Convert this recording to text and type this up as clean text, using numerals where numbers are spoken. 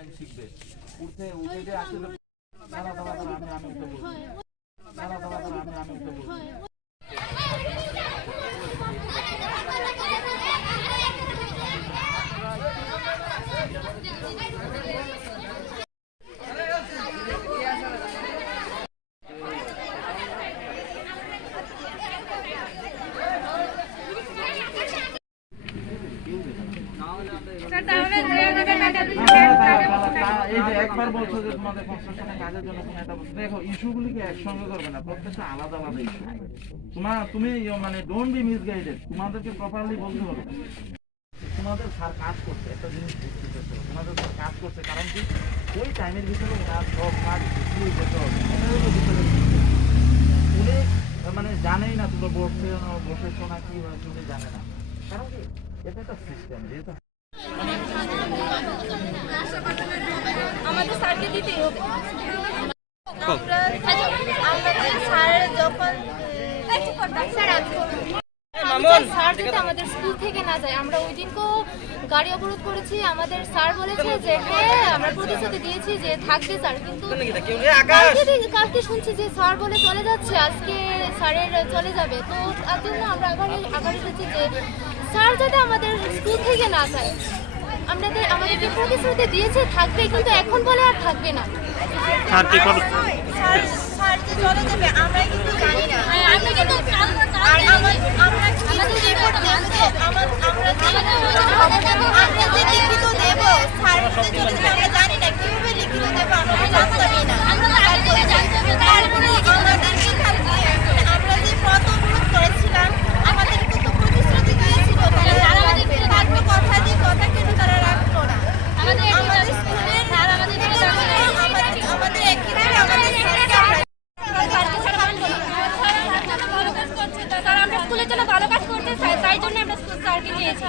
Online শিখবে উঠে উঠে যে আসলে দাঁড়া দাঁড়া দাঁড়া আমি এটা বলছি দাঁড়া দাঁড়া দাঁড়া আমি এটা বলছি এই যে একবার বলছো যে তোমাদের কনস্ট্রাকশনের কাজের জন্য কোনো একটা দেখো ইস্যুগুলিকে একসঙ্গে করবে না, প্রত্যেকটা আলাদা আলাদা ইস্যু। তুমি মানে ডোন্ট বি মিসগাইডেড, তোমাদেরকে প্রপারলি বলতে হবে তোমাদের স্যার কাজ করছে, একটা জিনিস বুঝতে তোমাদের স্যার কাজ করছে, কারণ কি ওই টাইমের ভিতরে কাজ সব কাজ শুরু যেতে হবে। উনি মানে জানেই না তুমি বসেছো না কি হয়, তুমি জানে না, কারণ কি এটা একটা সিস্টেম যেহেতু আমাদের স্যারকে দিতেই হবে। স্যার যখন স্যার যদি আমাদের স্কুল থেকে না যায়, আমরা ওই দিনকেও গাড়ি অবরোধ করেছি। আমাদের স্যার বলেছে যে হ্যাঁ আমরা প্রতিশ্রুতি দিয়েছি যে থাকবে স্যার, কিন্তু কালকে শুনছি যে স্যার বলে চলে যাচ্ছে, আজকে স্যারের চলে যাবে। তো তার জন্য আমরা আবার এসেছি যে স্যার যাতে আমাদের স্কুল থেকে না যায়। আমাদেরকে প্রতিশ্রুতি দিয়েছে থাকবে, কিন্তু এখন বলে আর থাকবে না। স্যার যে চলে যাবে আমরা কিন্তু জানি না। আমরা কিন্তু আমরা রিপোর্ট দেখবো, আমরা যে লিখিত দেব স্যার যে চলে যাবে আমরা জানি না, কিভাবে লিখিত দেব আমরা জানতামই না। তারপরে আমাদেরকে আমরা যে প্রথম অনুরোধ করেছিলাম আমাদেরকে তো প্রতিশ্রুতি দিয়েছিল, তারপর কথা দিয়ে কথা কিন্তু তারা রাখলো না। আমাদের স্কুলের আমাদের একেবারে আমাদের স্কুলের জন্য ভালো কাজ করতে চাই, তাই জন্য আমরা স্কুল স্যারকে নিয়েছি।